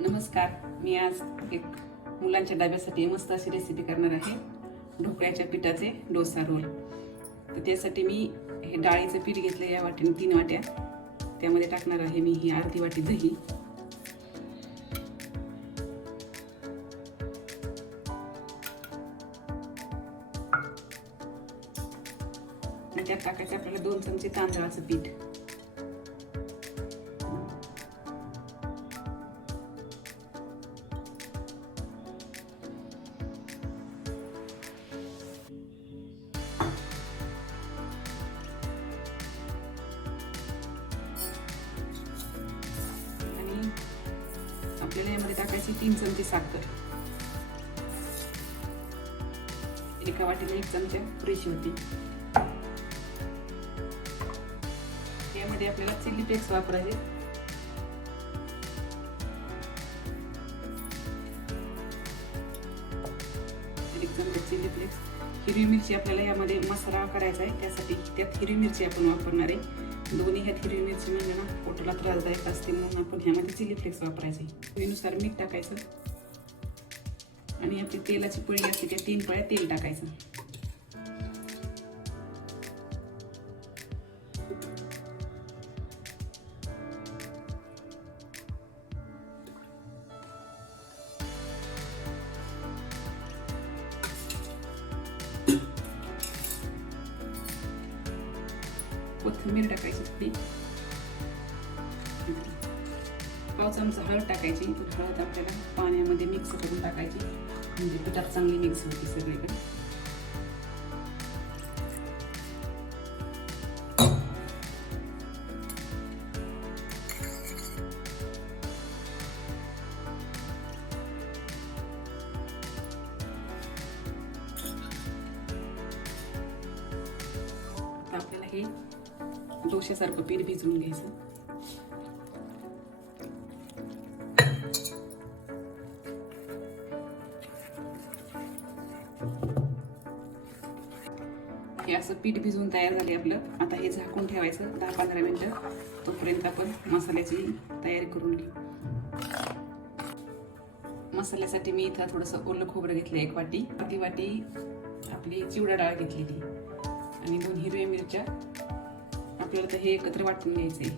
नमस्कार. मी आज एक मुलांच्या डब्यासाठी मस्त अशी रेसिपी करणार आहे. ढोकळ्याच्या पिठाचे डोसा रोल तर त्यासाठी मी हे डाळीचं पीठ घेतलं या वाटेने तीन वाट्या. त्यामध्ये टाकणार आहे मी ही अर्धी वाटी दही. त्यात टाकायचं आपल्याला दोन चमचे तांदळाचं पीठ. यामध्ये टाकायची तीन चमचे साखर. एका वाटीला एक चमचा पुरेशी होती. यामध्ये आपल्याला चिली फ्लेक्स वापरायचे. एक चमचा चिली फ्लेक्स. हिरवी मिरची आपल्याला यामध्ये मसाला करायचा आहे. त्यासाठी त्यात हिरवी मिरची आपण वापरणार आहे. दोन्ही ह्यात हिरवी मिरची म्हणजे ना पोटाला त्रासदायक असते म्हणून आपण ह्यामध्ये चिली फ्लेक्स वापरायचे. चवीनुसार मीठ टाकायचं. आणि आपली तेलाची पळी असते त्या तीन पळ्या तेल टाकायचं. कोथिंबीर टाकायची थोडी पाव चमचा हळद टाकायची. हळद आपल्याला पाण्यामध्ये मिक्स करून टाकायची. म्हणजे पिठात चांगली मिक्स होते सगळीकडे. आपल्याला हे डोश्यासारखं पीठ भिजवून घ्यायचं. हे असं पीठ भिजवून तयार झाले आपलं. आता हे झाकून ठेवायचं दहा पंधरा मिनटं. तोपर्यंत आपण मसाल्याची तयारी करून घेऊ. मसाल्यासाठी मी इथं थोडंसं ओलं खोबरं घेतलं एक वाटी. अर्धी वाटी आपली चिवडा डाळ घेतलेली. आणि दोन हिरव्या मिरच्या. आपल्याला तर हे एकत्र वाटून घ्यायचे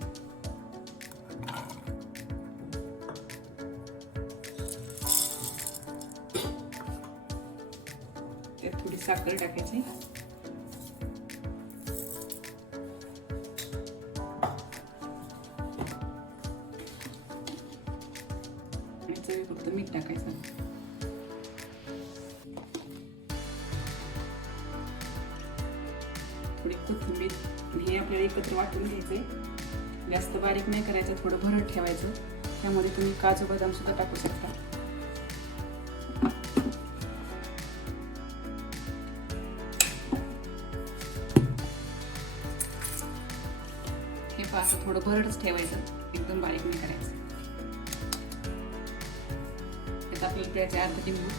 त्यात थोडी साखर टाकायची. थोडी कोथिंबीर आणि हे आपल्याला एकत्र वाटून घ्यायचंय. जास्त बारीक नाही करायचं थोडं भरट ठेवायचं. त्यामध्ये तुम्ही काजू बदाम सुद्धा टाकू शकता. हे पहा असं थोडं भरडच ठेवायचं. एकदम बारीक नाही करायचं. त्यात आपल्याला प्यायचे अर्ध लिंबू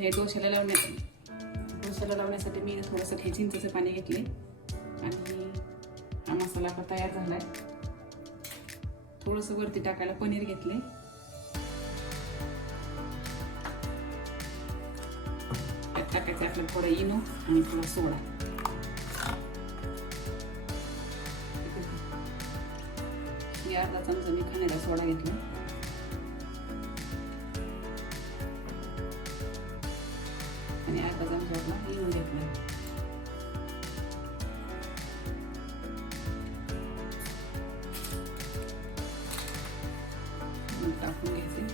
हे डोश्याला लावण्या डोशाला लावण्यासाठी मी थोडंसं हे चिंचेचं पाणी घेतले. आणि हा मसाला आता तयार झालाय. थोडंसं वरती टाकायला पनीर घेतले त्यात टाकायचं आपलं थोडं इनो आणि थोडा सोडा. अर्धा चमचा मी खाण्याचा सोडा घेतला. आणि अर्धा चमचा आपला टाकून घ्यायचे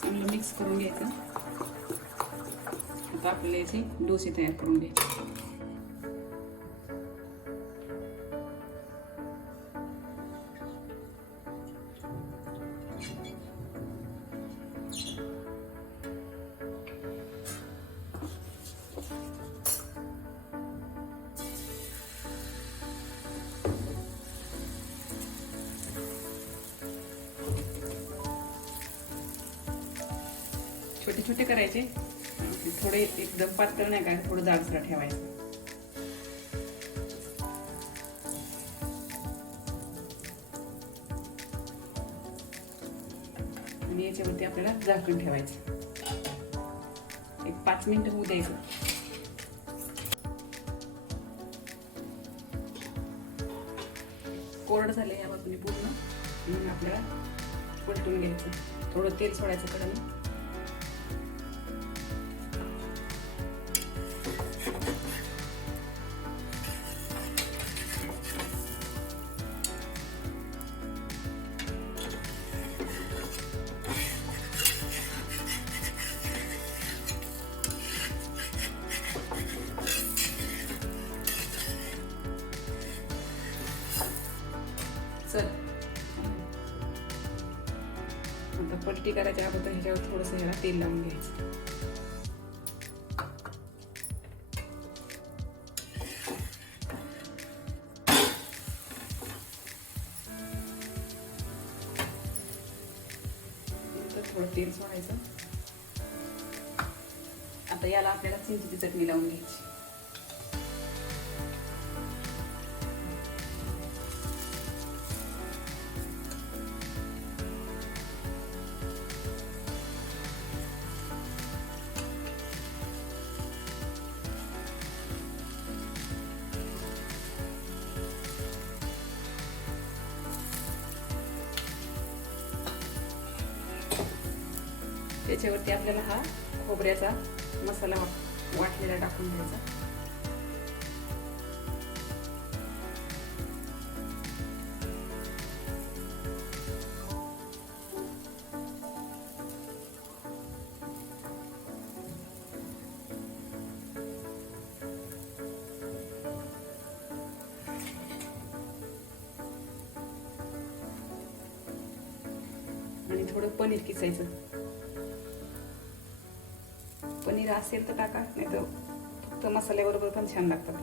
चांगलं मिक्स करून घ्यायचं आता आपल्याला याचे डोसे तयार करून घ्यायचे छोटे करायचे. थोडे एकदम पातळ नाही का थोडं जाडसर ठेवायचं. आणि याच्यावरती आपल्याला झाकण ठेवायचं. एक पाच मिनिटं होऊ द्यायचं. कोरड झाले या बाजूने पूर्ण. म्हणून आपल्याला पलटून घ्यायचं. थोडं तेल सोडायचं कडे आता करायच्या अगोदर ह्याच्यावर थोडस ह्याला तेल लावून घ्यायचं. थोडं तेल सोडायचं. आता याला आपल्याला चिंचेची चटणी लावून घ्यायची. त्याच्यावरती आपल्याला हा खोबऱ्याचा मसाला वाटलेला टाकून द्यायचा. आणि थोडं पनीर किसायचं. जिरा असेल तर टाका नाही तर फक्त मसाल्याबरोबर पण छान लागतात.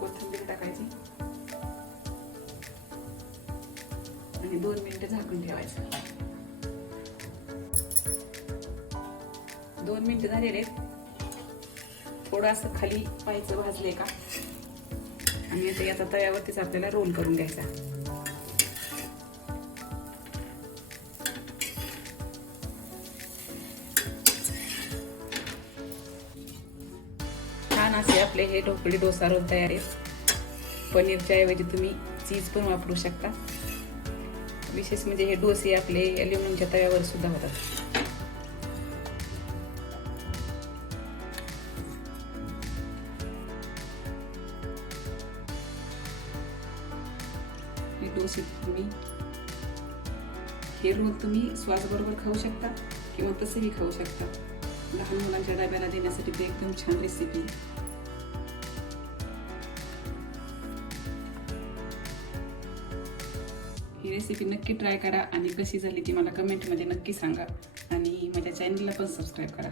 कोथिंबीर टाकायची. आणि दोन मिनिटं झाकून ठेवायचं. दोन मिनिटं झालेले थोडं असं खाली पाहायचं भाजले का? आणि आता आता तव्यावरतीच आपल्याला रोल करून घ्यायचा. आपले हे ढोकळी डोसा रोल तयार आहेत. पनीरच्या ऐवजी तुम्ही चीज पण वापरू शकता. विशेष म्हणजे हे डोसे आपले अल्युमिनियमच्या तव्यावर सुद्धा होतात. हे डोसे तुम्ही हे रोल तुम्ही श्वासबरोबर खाऊ शकता किंवा तसेही खाऊ शकता. लहान मुलांच्या डब्याला देण्यासाठी ते एकदम छान रेसिपी ही रेसिपी नक्की ट्राय करा आणि कशी झाली ती मला कमेंटमध्ये नक्की सांगा. आणि माझ्या चॅनलला पण सबस्क्राईब करा.